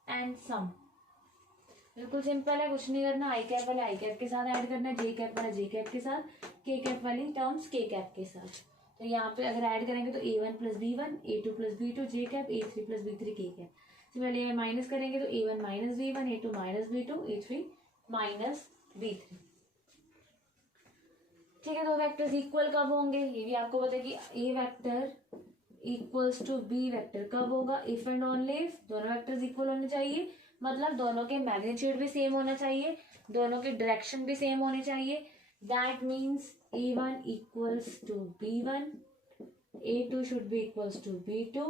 एंड सम, बिल्कुल सिंपल है, कुछ नहीं करना। आई कैप वाले आई कैप के साथ ऐड करना है, जे कैप वाला जे कैप के साथ, के कैप वाली टर्म्स के कैप के साथ। तो यहाँ पे अगर ऐड करेंगे तो A1 plus B1, A2 plus B2 जे कैप, A3 प्लस B3 के कैप। सिमिलरली माइनस करेंगे तो A1 minus B1, A2 minus B2, A3 minus B3। ठीक है, दो वेक्टर्स इक्वल कब होंगे, ये भी आपको पता है कि A vector equals to B vector कब होगा, इफ एंड ओनली इफ दोनों वेक्टर्स इक्वल होने चाहिए, मतलब दोनों के मैग्नीट्यूड भी सेम होना चाहिए, दोनों के डायरेक्शन भी सेम होने चाहिए। That means A1 equals to B1, A2 should be equals to B2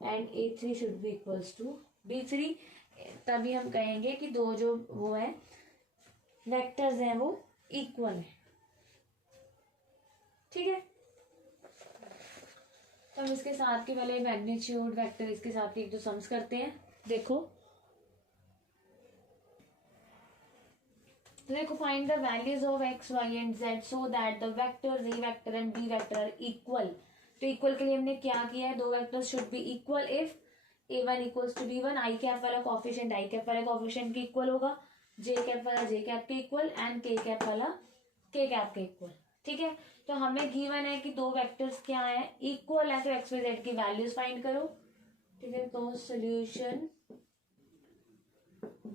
and A3 should be equals to B3। तभी हम कहेंगे कि दो जो वो है वेक्टर्स हैं वो इक्वल है। ठीक है, तो हम इसके साथ के पहले मैग्नीट्यूड वेक्टर इसके साथ के एक दो सम्स करते हैं। देखो find the values of X Y and Z so that the vectors A vector and B vector are equal. तो इक्वल के लिए हमने क्या किया है, दो vectors should be equal if A1 equals to B1, I cap वाला coefficient I cap वाले कोफिशिएंट के इक्वल होगा, जे कैप वाला जे कैप के इक्वल एंड के कैप वाला के कैप के इक्वल। ठीक है, तो हमें गिवन है कि दो वेक्टर्स क्या है, इक्वल है, तो एक्स वाई जेड की वैल्यूज फाइंड करो। ठीक है, तो solution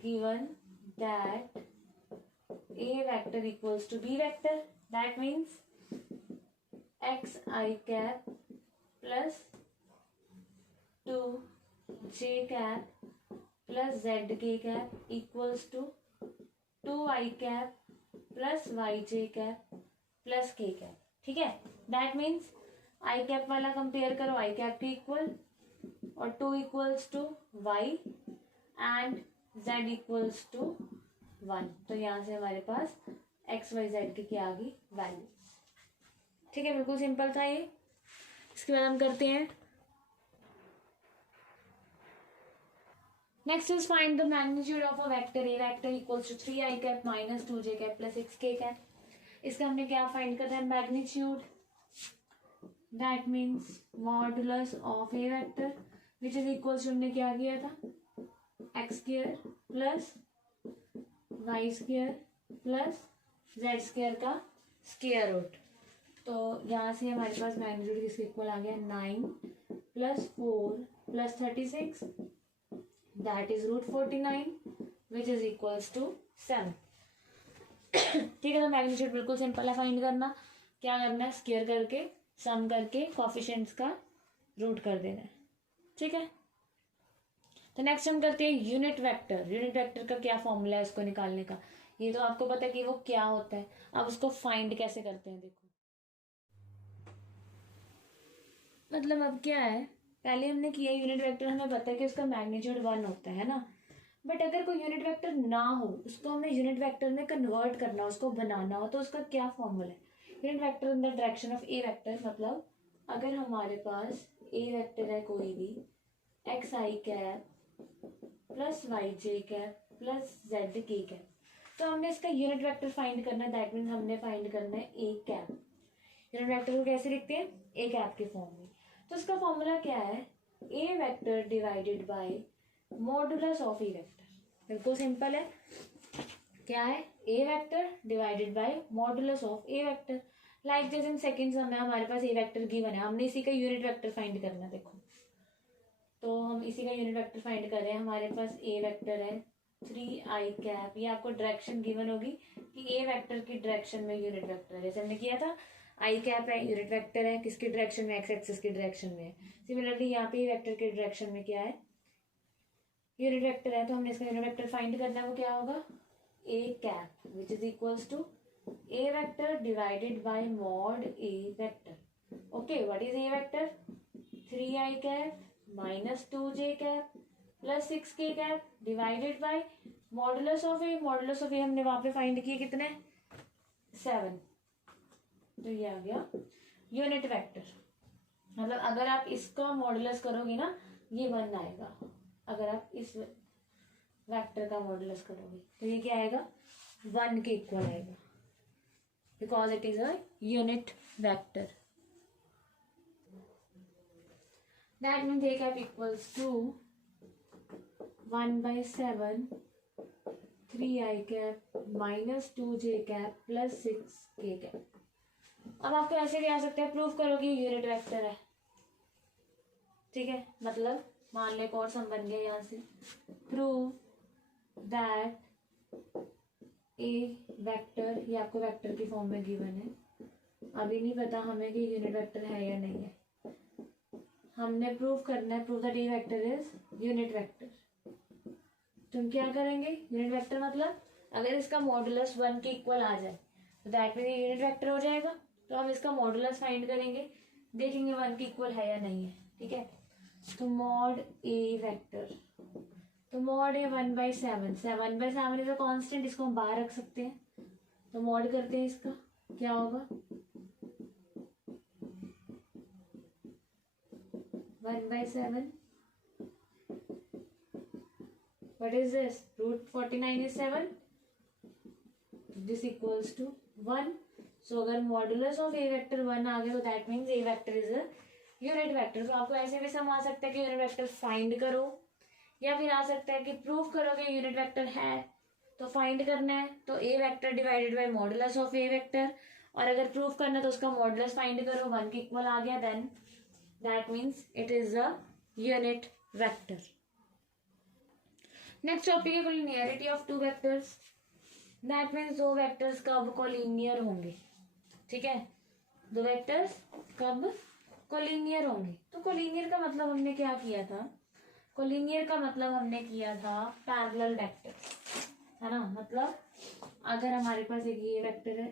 given that A vector equals to B vector. That means xi cap plus 2j cap plus zk cap equals to 2i cap plus yj cap plus k cap. ठीक है, that means I cap वाला compare करो I cap के equal और 2 equals to Y and z equals to 1. तो यहाँ से हमारे पास एक्स वाई जेड की क्या आ गई वैल्यू. ठीक है, बिल्कुल सिंपल था ये. इसके बाद हम करते हैं next is find the magnitude of a vector A vector equals to 3i cap minus 2j cap plus 6k cap. इसका हमने क्या फाइंड करना है, magnitude. That means modulus of A vector which is equals, हमने क्या किया था, X square plus Y square plus Z square का स्क्वायर रूट. तो यहाँ से हमारे पास मैग्नीट्यूड किसके इक्वल आ गया, 9 plus 4 plus 36 that is root 49 which is equals to 7. ठीक है, तो मैग्नीट्यूड बिल्कुल सिंपल है फाइंड करना. क्या करना है, स्क्वायर करके सम करके कोएफिशिएंट्स का रूट कर देना है. ठीक है, तो नेक्स्ट हम करते हैं यूनिट वेक्टर. यूनिट वेक्टर का क्या फॉर्मूला है उसको निकालने का, ये तो आपको पता है कि वो क्या होता है. अब उसको फाइंड कैसे करते हैं देखो. मतलब अब क्या है, पहले हमने किया यूनिट वेक्टर, हमें पता है कि उसका मैग्नीट्यूड 1 होता है ना. बट अगर कोई यूनिट वेक्टर ना हो, उसको हमें यूनिट वेक्टर में कन्वर्ट करना, उसको बनाना हो, तो उसका क्या फॉर्मूला है, unit vector in the direction of A vector. मतलब अगर हमारे पास ए वेक्टर है कोई भी, x I cap plus Y J cap plus Z K cap, तो हमने इसका यूनिट वेक्टर फाइंड करना है. दैट मीन्स हमने फाइंड करना है ए कैप. यूनिट वेक्टर को कैसे लिखते हैं, ए कैप के फॉर्म में. तो इसका फॉर्मूला क्या है, A vector divided by modulus of A vector. बिल्कुल सिंपल है, क्या है, A vector divided by modulus of A vector. Like जैसे इन सेकेंड में हमारे पास ए वेक्टर गिवन है, हमने इसी का यूनिट वेक्टर फाइंड करना. देखो, तो हम इसी का यूनिट वेक्टर फाइंड कर रहे हैं. हमारे पास ए वेक्टर है 3i कैप, ये आपको डायरेक्शन गिवन होगी कि ए वेक्टर की डायरेक्शन में यूनिट वेक्टर है. जैसे हमने किया था, आई कैप है, यूनिट वेक्टर है, किसकी डायरेक्शन में, एक्स एक्सिस की डायरेक्शन में है. सिमिलरली यहाँ पे वेक्टर की डायरेक्शन में क्या है, यूनिट वेक्टर है. तो हमने इसका यूनिट वेक्टर फाइंड करना है, वो क्या होगा, A cap which is equals to A vector divided by mod A vector. Okay, what is A vector, 3i cap minus 2j cap plus 6k cap divided by modulus of A. Modulus of A हमने वहां पे find किए कितने, 7. तो ये आ गया unit vector. मतलब अगर आप इसका मॉडुलस करोगे ना, ये 1 आएगा. अगर आप इस वेक्टर का मॉडुलस करोगे तो ये क्या आएगा, 1 के इक्वल आएगा, because it is a unit vector. That means A cap equals to 1/7 3i cap minus 2j cap plus 6k cap. अब आपको ऐसे भी आ सकता है, प्रूफ करो कि यूनिट वेक्टर है. ठीक है, मतलब मान ले और सम बन गया यहाँ से, प्रूव दैट ए वेक्टर, ये आपको वेक्टर की फॉर्म में गिवन है. अभी नहीं पता हमें कि यूनिट वेक्टर है या नहीं है, हमने प्रूव करना है. Prove that A vector is unit vector. तुम क्या करेंगे, यूनिट वेक्टर मतलब अगर इसका मॉडुलस 1 के इक्वल आ जाए तो दैट मीन यूनिट वेक्टर हो जाएगा. तो हम इसका मॉडुलस फाइंड करेंगे, देखेंगे 1 के इक्वल है या नहीं है. ठीक है, तो मॉड ए वेक्टर, तो mod A 1/7. 1/7 is a constant, इसको हम बाहर रख सकते हैं. तो मॉड करते हैं इसका, क्या होगा, 1/7. What is this? Root 49 is 7. This equals to 1. So अगर मॉडुलस ऑफ ए वेक्टर 1 आ गया तो that means A vector is a unit vector. तो आपको ऐसे भी सम आ सकता है कि यूनिट वेक्टर फाइंड करो, या फिर आ सकता है कि प्रूफ करो कि यूनिट वेक्टर है तो फाइंड करना है. तो A vector divided by modulus of A vector, और अगर प्रूफ करना है तो उसका मॉडुलस फाइंड करो, 1 के इक्वल आ गया, then that means it is a unit vector. Next topic है collinearity of two vectors. That means दो वेक्टर्स कब कोलिनियर होंगे, ठीक है, दो वेक्टर्स कब कोलिनियर होंगे। तो कोलिनियर का मतलब हमने क्या किया था, कोलिनियर का मतलब हमने किया था पैरेलल वेक्टर, है ना। मतलब अगर हमारे पास एक ये वेक्टर है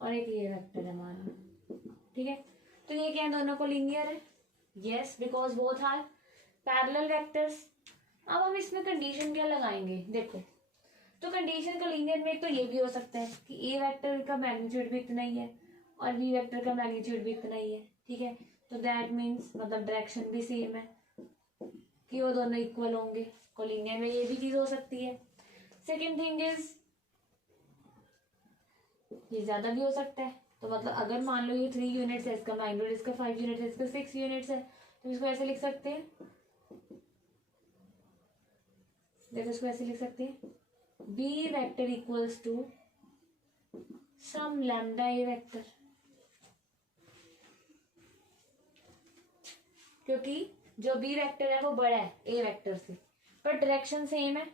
और एक ये वेक्टर है हमारा, ठीक है, तो ये क्या है, दोनों कोलिनियर है। Yes, because both are parallel vectors. अब हम इसमें कंडीशन क्या लगाएंगे, देखो, तो कंडीशन कोलिनियर में एक तो ये भी हो सकता है कि ए वेक्टर का मैग्नीट्यूड भी इतना ही है और बी वेक्टर का मैग्नीट्यूड भी इतना ही है, ठीक है। तो दैट मीन्स मतलब डायरेक्शन भी सेम है कि वो दोनों इक्वल होंगे। कोलिनियर में ये भी चीज हो सकती है। सेकेंड थिंग इज ये ज्यादा भी हो सकता है। तो मतलब अगर मान लो ये 3 यूनिट्स है, इसका मैग्नीट्यूड, इसका 5 यूनिट्स है, इसका 6 यूनिट्स है, तो इसको ऐसे लिख सकते हैं, देखो इसको ऐसे लिख सकते हैं, B vector equals to some lambda A vector, क्योंकि जो बी वेक्टर है वो बड़ा है ए वेक्टर से, पर डायरेक्शन सेम है,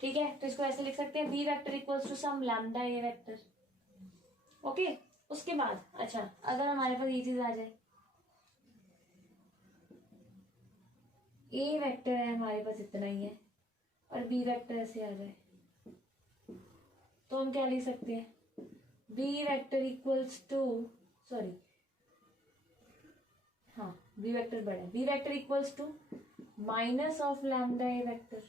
ठीक है। तो इसको ऐसे लिख सकते हैं, B vector equals to some lambda A vector. Okay, उसके बाद अच्छा, अगर हमारे पास ये चीज आ जाए, ए वेक्टर है हमारे पास इतना ही है और बी वेक्टर ऐसे आ जाए, तो हम क्या लिख सकते हैं, B vector equals to, sorry, हाँ, बी वेक्टर बड़ा है, B vector equals to minus of lambda A vector.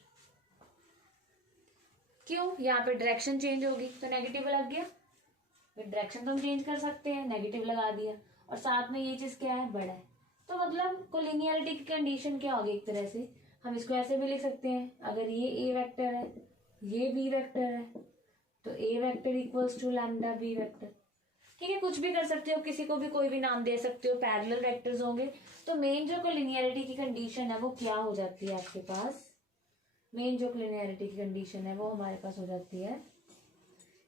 क्यों, यहाँ पे डायरेक्शन चेंज होगी तो नेगेटिव लग गया, फिर डायरेक्शन तो हम चेंज कर सकते हैं, नेगेटिव लगा दिया, और साथ में ये चीज क्या है, बड़ा है। तो मतलब कोलिनियरिटी की कंडीशन क्या होगी, एक तरह से हम इसको ऐसे भी लिख सकते हैं, अगर ये ए वेक्टर है, ये बी वेक्टर है, तो A vector equals to lambda B vector, ठीक है। कुछ भी कर सकते हो, किसी को भी कोई भी नाम दे सकते हो, पैरेलल वेक्टर्स होंगे। तो मेन जो कोलिनियरिटी की कंडीशन है वो क्या हो जाती है आपके पास, मेन जो कोलिनियरिटी की कंडीशन है वो हमारे पास हो जाती है,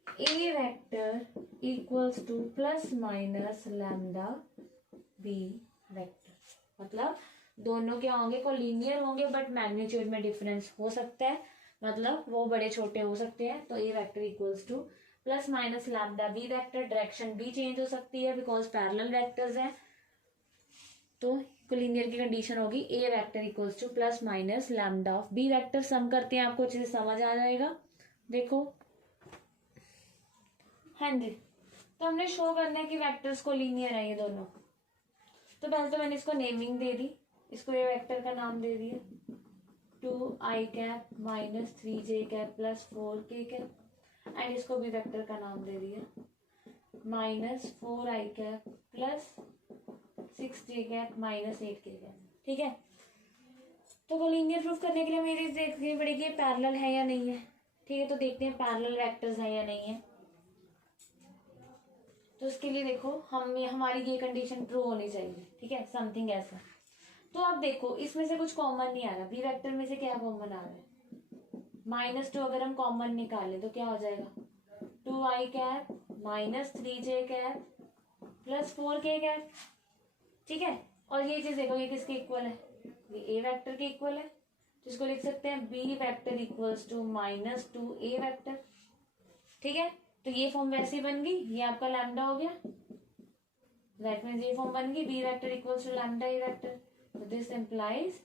A vector equals to plus minus lambda B vector. मतलब दोनों क्या होंगे, कोलिनियर होंगे, बट मैग्नीट्यूड में डिफरेंस हो सकता है, मतलब वो बड़े छोटे हो सकते हैं। तो A vector equals to plus minus lambda B vector, direction भी चेंज हो सकती है बिकॉज पैरेलल वेक्टर्स हैं। तो कोलिनियर की कंडीशन होगी A vector equals to plus minus lambda of B vector. Sum करते हैं, आपको अच्छे से समझ आ जाएगा। देखो, हाँ जी, तो हमने शो करना है कि वेक्टर्स कोलिनियर है ये दोनों। तो पहले तो मैंने इसको नेमिंग दे दी, इसको ए वेक्टर का नाम दे दिया 2i cap minus 3j cap plus 4k cap, and इसको बी वेक्टर का नाम दे दिया minus 4i cap plus 6j cap minus 8k cap, ठीक है। तो कोलिनियर प्रूफ करने के लिए मेरी देखनी पड़ेगी पैरेलल है या नहीं है, ठीक है। तो देखते हैं पैरेलल वेक्टर्स है या नहीं है। तो उसके लिए देखो, हमारी ये कंडीशन ट्रू होनी चाहिए, ठीक है, समथिंग ऐसा। तो आप देखो, इसमें से कुछ कॉमन नहीं आ रहा, बी वेक्टर में से क्या कॉमन आ रहा है, -2 अगर हम कॉमन निकालें तो क्या हो जाएगा, 2i cap minus 3j cap plus 4k cap, ठीक है। और ये चीज देखो, ये किसके इक्वल है, ये ए वेक्टर के इक्वल है, तो इसको लिख सकते हैं B vector equals to -2a vector, ठीक है। तो ये फॉर्म वैसे बन गई, ये आपका लैम्डा हो गया, दैट मींस ये फॉर्म बन गई B vector equals to lambda A vector. So this implies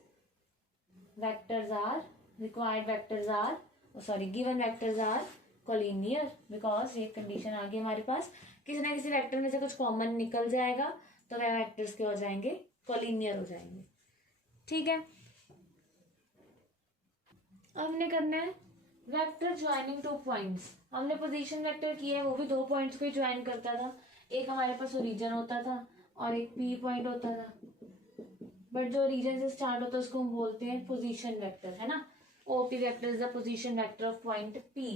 vectors are required vectors are given vectors are collinear because ये कंडीशन आ गई हमारे पास, किसी ना किसी वेक्टर में से कुछ कॉमन निकल जाएगा तो वह वेक्टर्स क्या हो जाएंगे, कोलिनियर हो जाएंगे, ठीक है। हमने करना है वेक्टर ज्वाइनिंग 2 पॉइंट्स। हमने पोजीशन वेक्टर किया है, वो भी 2 पॉइंट्स को ज्वाइन करता था, एक हमारे पास ओरिजिन होता था और एक पी पॉइंट होता था, बट जो रीजन से स्टार्ट होता है उसको हम बोलते हैं पोजीशन वेक्टर, है ना। OP vector is the position vector of point P.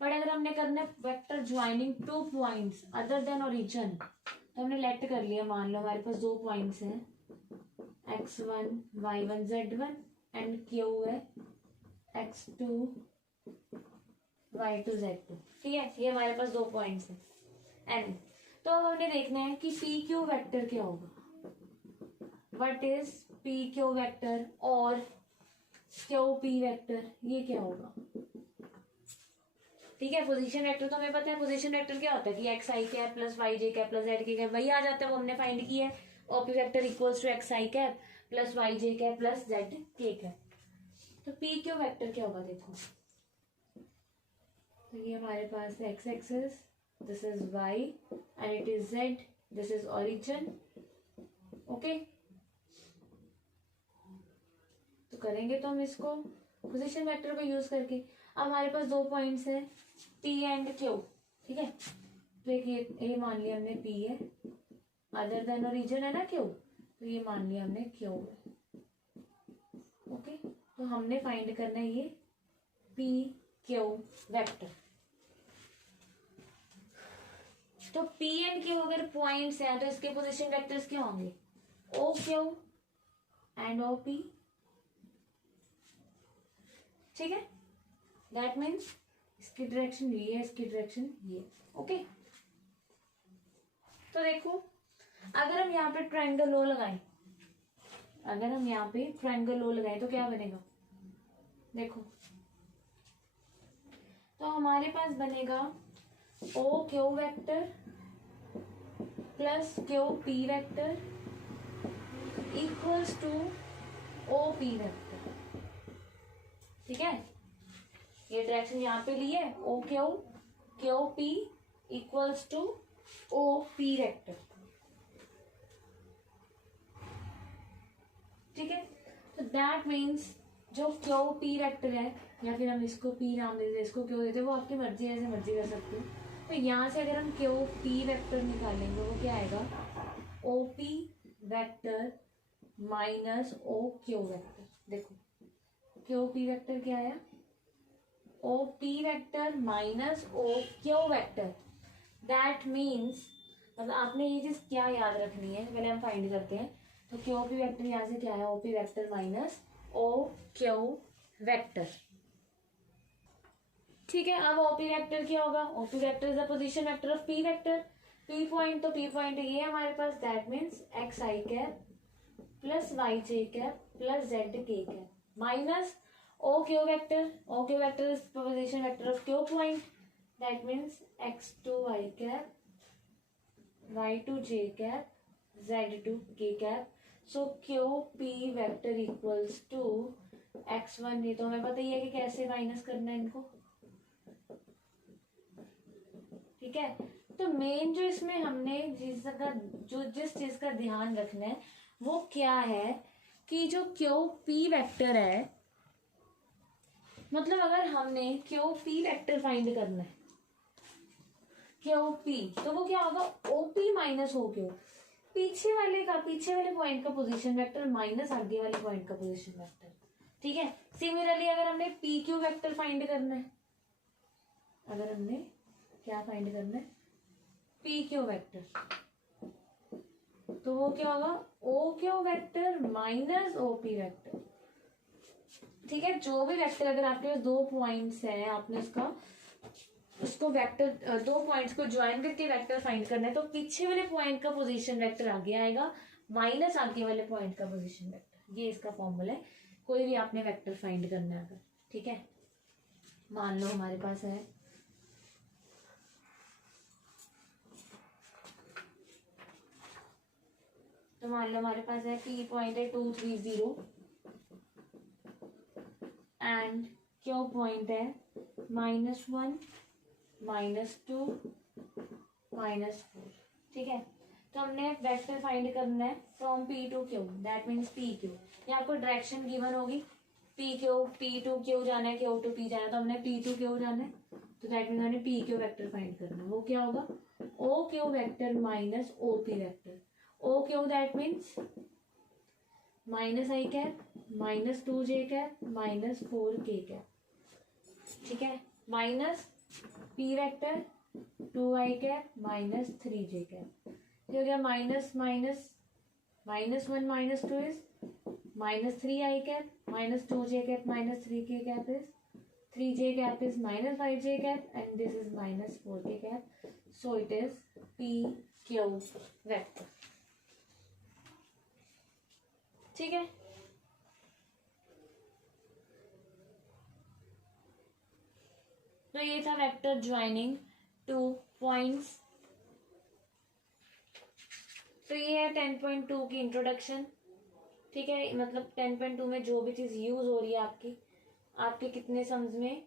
But अगर हमने करना है vector joining 2 points other than origin, तो हमने लेट कर लिया, मान लो हमारे पास 2 पॉइंट्स हैं x1 y1 z1 and q है x2 y2 z2, ठीक है। ये हमारे पास 2 पॉइंट्स हैं एंड, तो अब हमने देखना है कि पी क्यू वेक्टर क्या होगा, what is P Q vector, और क्यू पी वेक्टर, ये क्या होगा? ठीक है, पोजीशन वेक्टर तो हमें पता है। पोजीशन वेक्टर क्या होता है कि X I cap plus Y J cap plus Z K cap, वही आ जाता है, वो हमने फाइंड किया है। OP vector equals to X I cap plus Y J cap plus Z K cap. तो पी क्यू वेक्टर क्या होगा देखो, तो ये हमारे पास है X axis, this is Y and it is Z, this is origin. Okay, तो करेंगे तो हम इसको पोजीशन वेक्टर को यूज करके। अब हमारे पास दो पॉइंट्स है पी एंड क्यू, ठीक है। तो एक ये मान लिया हमने पी है, अदर देन ओरिजिन है ना क्यू, तो ये मान लिया हमने क्यू है। ओके, तो हमने फाइंड करना है ये पी क्यू वेक्टर। तो पी एंड क्यू अगर पॉइंट्स हैं तो इसके पोजीशन वेक्टर्स क्या होंगे? O Q and O P, ठीक है। दैट मीन्स इसकी डायरेक्शन ये है, इसकी डायरेक्शन ये। ओके, तो देखो अगर हम यहाँ पे ट्रायंगल ओ लगाएं, अगर हम यहाँ पे ट्रायंगल ओ लगाएं तो क्या बनेगा देखो, तो हमारे पास बनेगा O Q vector plus Q P vector equals to O P vector, ठीक है। ये डायरेक्शन यहाँ पे ली है, O Q Q P equals to O P vector, ठीक है। तो दैट मीन्स जो क्यू पी वेक्टर है, या फिर हम इसको पी नाम देते हैं, इसको क्यू देते हैं, वो आपकी मर्जी है, ऐसे मर्जी कर सकते हो। तो यहाँ से अगर हम क्यू पी वेक्टर निकालेंगे वो क्या आएगा? O P vector minus O Q vector. देखो क्यू पी वेक्टर क्या आया? O P vector minus O Q vector. That means मतलब आपने ये चीज क्या याद रखनी है, पहले हम फाइंड करते हैं। तो क्यू पी वेक्टर यहाँ से क्या है? O P vector minus O Q vector, ठीक है। अब ओपी वेक्टर क्या होगा? OP vector is the position vector of P vector. P point, तो पी पॉइंट ये है हमारे पास, that means X I cap plus Y J cap plus Z K cap minus O Q vector. O Q vector is position vector of Q point, that means X two Y cap Y to J cap Z two K cap. So Q P vector equals to X one, ये तो हमें पता ही है कि कैसे minus करना है इनको, ठीक है। तो मेन जो इसमें हमने जिस चीज का ध्यान रखना है वो क्या है कि जो क्यू पी वेक्टर है, मतलब अगर हमने क्यू पी वेक्टर फाइंड करना है क्यू पी, तो वो क्या होगा? ओपी माइनस ओ क्यू, पीछे वाले पॉइंट का पोजीशन वेक्टर माइनस आगे वाले पॉइंट का पोजीशन वेक्टर, ठीक है। सिमिलरली अगर हमने पी क्यू वेक्टर फाइंड करना है, अगर हमने क्या फाइंड करना है? पी क्यू वेक्टर, तो वो क्या होगा? O Q vector minus O P vector, ठीक है। जो भी वेक्टर अगर आपके पास दो पॉइंट्स हैं, आपने उसको वेक्टर दो पॉइंट्स को ज्वाइन करके वेक्टर फाइंड करना है, तो पीछे वाले पॉइंट का पोजीशन वेक्टर आगे आएगा माइनस आगे वाले पॉइंट का पोजीशन वेक्टर। ये इसका फॉर्मूला है, कोई भी आपने वेक्टर फाइंड करना है अगर, ठीक है। मान लो हमारे पास है तो मान लो हमारे पास है पी पॉइंट है 230 एंड क्यू पॉइंट है -1 -2 -4, ठीक है। तो हमने वेक्टर फाइंड करना है from P to Q, that means P Q. ये आपको डायरेक्शन गिवन होगी, पी टू क्यू जाना है, क्यू टू पी जाना है, तो हमने पी टू क्यू जाना है, तो दैट मीन्स हमने पी क्यू वेक्टर फाइंड करना है। वो क्या होगा? O Q vector minus O P vector. O Q that means minus I cap minus 2 J cap minus 4 K cap, ठीक है, minus P vector 2 I cap minus 3 J cap. हो गया minus minus -1 -2 is -3 I cap -2 J cap -3 K cap is 3 J cap is -5 J cap and this is -4 K cap. So it is P Q vector, ठीक है। ये था vector joining two points. तो ये है 10.2 की इंट्रोडक्शन। ठीक है, मतलब 10.2 में जो भी चीज़ यूज़ हो रही है आपके कितने सम्स में,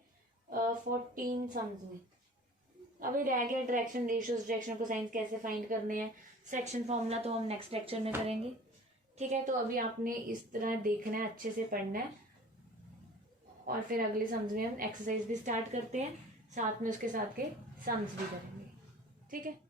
14 सम्स में। अभी रह गया डायरेक्शन रेशियोज, डायरेक्शन कोसाइंस कैसे फाइंड करने हैं, सेक्शन फॉर्मूला तो हम नेक्स्ट लेक्चर में करेंगे। ठीक है, तो अभी आपने इस तरह देखना है, अच्छे से पढ़ना है, और फिर अगले सम्स में हम एक्सरसाइज भी स्टार्ट करते हैं, साथ में उसके साथ के सम्स भी करेंगे। ठीक है।